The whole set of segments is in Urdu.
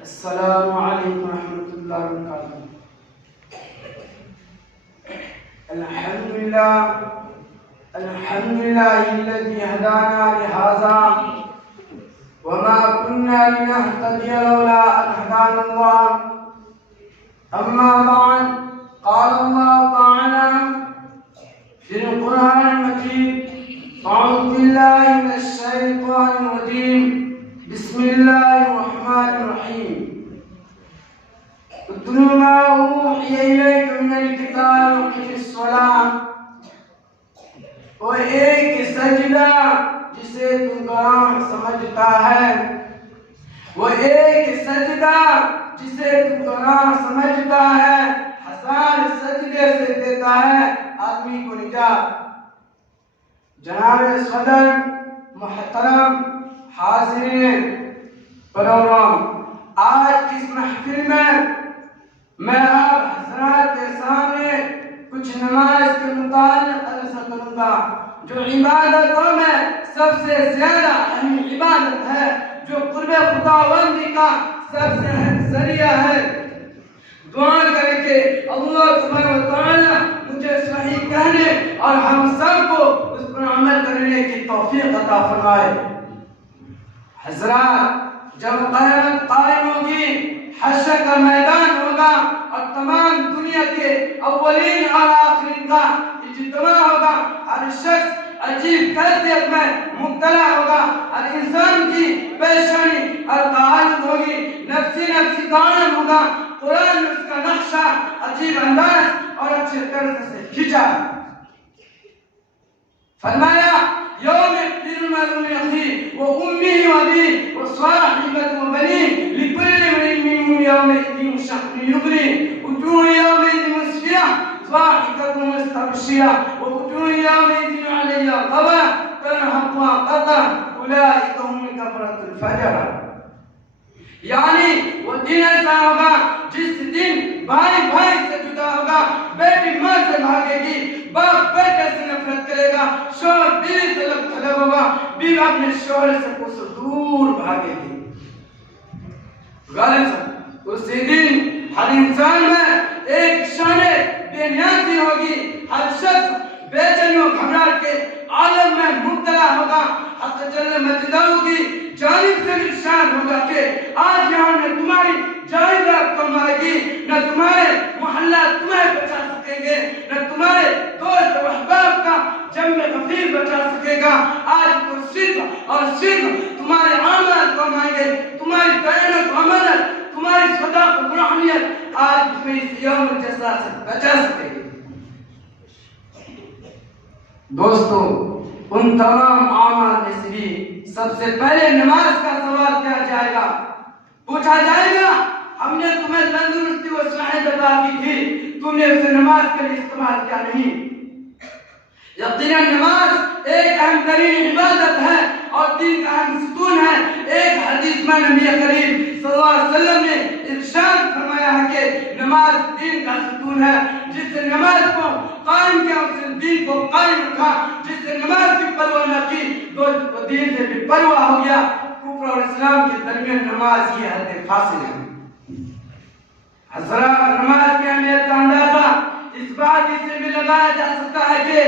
السلام علیکم ورحمۃ اللہ وبرکاتہ۔ الحمد للہ الذی ہدانا لہذا وما كنا لنهتدي لولا ان هدانا الله، اما بعد، قال الله تعالى في القرآن المجيد: أعوذ بالله من الشيطان الرجيم، بسم الله الرحمن الرحيم، اتل ما أوحي إليك من الكتاب وأقم الصلاة۔ وہ ایک سجدہ جسے تو قرآن سمجھتا ہے، وہ ایک سجدہ جسے تو قرآن سمجھتا ہے، ہزار سجدے سے دیتا ہے آدمی کو نجات۔ جناب صدر، محترم حاضرین پروگرام، آج اس محفل میں آپ حضرات کے سامنے کچھ نماز کے متعلق عرض کروں گا، جو عبادتوں میں سب سے زیادہ اہم عبادت ہے، جو قرب خداوندی کا سب سے اہم ذریعہ ہے۔ دعا کر کے اللہ سبحانہ وتعالی مجھے صحیح کہنے اور ہم سب کو اس پر عمل کرنے کی توفیق عطا فرمائے۔ حضرات، جب قیامت قائم ہوگی، حشر کا میدان ہوگا اور تمام دنیا کے اولین اور آخرین کا اجتماع ہوگا، ہر شخص عجیب کیفیت میں مبتلا ہوگا، ہر انسان کی پیشانی اور حالت ہوگی، نفسی کا عالم ہوگا۔ قرآن نے اس کا نقشہ عجیب انداز اور اچھے طرز سے کھینچا۔ فرمایا: یوم یفر المرء من اخیہ وامہ وابیہ وصاحبتہ وبنیہ لکل امرئ منہم یومئذ شأن یغنیہ، وجوہ یومئذ مسفرہ ضاحکۃ مستبشرہ ووجوہ یومئذ علیہا غبرہ ترہقها قترہ اولئک هم الکفرۃ الفجرہ۔ یعنی وہ دن ایسا ہوگا جس دن بھائی سے جدا ہوگا، بیٹی ماں سے بھاگے گی، باپ بیٹے سے نفرت کرے گا، شوہر بیوی سے الگ تھلگ ہوگا، بیوی اپنے شوہر سے کچھ دور بھاگے گی۔ غرض اسی دن ہر انسان میں ایک شان بے نیازی ہوگی، ہر شخص بے چینی و گھبراہٹ کے عالم میں مبتلا ہوگا۔ حق جل مجدہ کی جانب سے ارشاد ہوگا کہ آج یہاں نہ تمہاری جائیداد کم آئے گی، نہ تمہارے محلہ تمہیں بچا سکیں گے، نہ تمہارے دوست و احباب کا جمع غفیر بچا سکے گا۔ آج تو صرف اور صرف تمہارے اعمال کم آئیں گے، تمہاری دیانت و امانت، تمہاری صداقت و روحانیت آج تمہیں اس یوم الجزا سے بچا سکے گی۔ دوستو، ان تمام اعمال میں سے بھی سب سے پہلے نماز کا سوال کیا جائے گا، پوچھا جائے گا: ہم نے تمہیں تندرستی و صحت عطا کی تھی، تم نے اسے نماز کے لیے استعمال کیا نہیں؟ یقیناً نماز ایک اہم ترین عبادت ہے اور دین کا اہم ستون ہے۔ ایک حدیث میں نبی کریم صلی اللہ علیہ وسلم نے ارشاد فرمایا ہے کہ نماز دین کا ستون ہے۔ جس نے نماز کو قائم کیا اس نے دین کو قائم رکھا، جس نے نماز کی پرواہ نہ کی تو دین سے بھی پرواہ ہو گیا۔ کفر اور اسلام کے درمیان نماز یہ حد فاصل ہے۔ حضرات، نماز کی اہمیت کا اندازہ اس بات سے بھی لگایا جا سکتا ہے کہ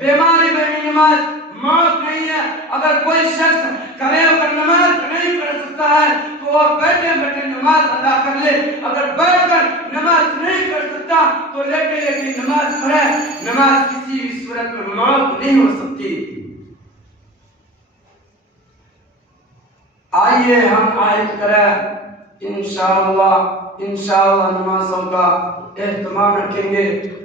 بیماری میں بھی نماز موت نہیں ہے۔ اگر کوئی شخص کھڑے ہو کر نماز نہیں پڑھ سکتا ہے تو وہ بیٹھے بیٹھے نماز ادا کر لے، اگر بیٹھ کر نماز نہیں پڑھ سکتا تو لیٹے لیٹے نماز پڑھے۔ نماز کسی بھی صورت میں موت نہیں ہو سکتی۔ آئیے ہم عہد کریں، انشاءاللہ نمازوں کا اہتمام رکھیں گے،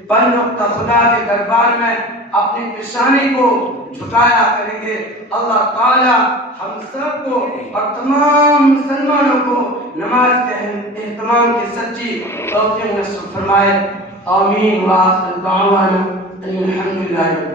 پنج وقت خدا کے دربار میں اپنی پیشانی کو جھکایا کریں گے۔ اللہ تعالی ہم سب کو اور تمام مسلمانوں کو نماز کے اہتمام کی سچی توفیق نصیب فرمائے۔ آمین۔ وآخر دعوانا الحمدللہ۔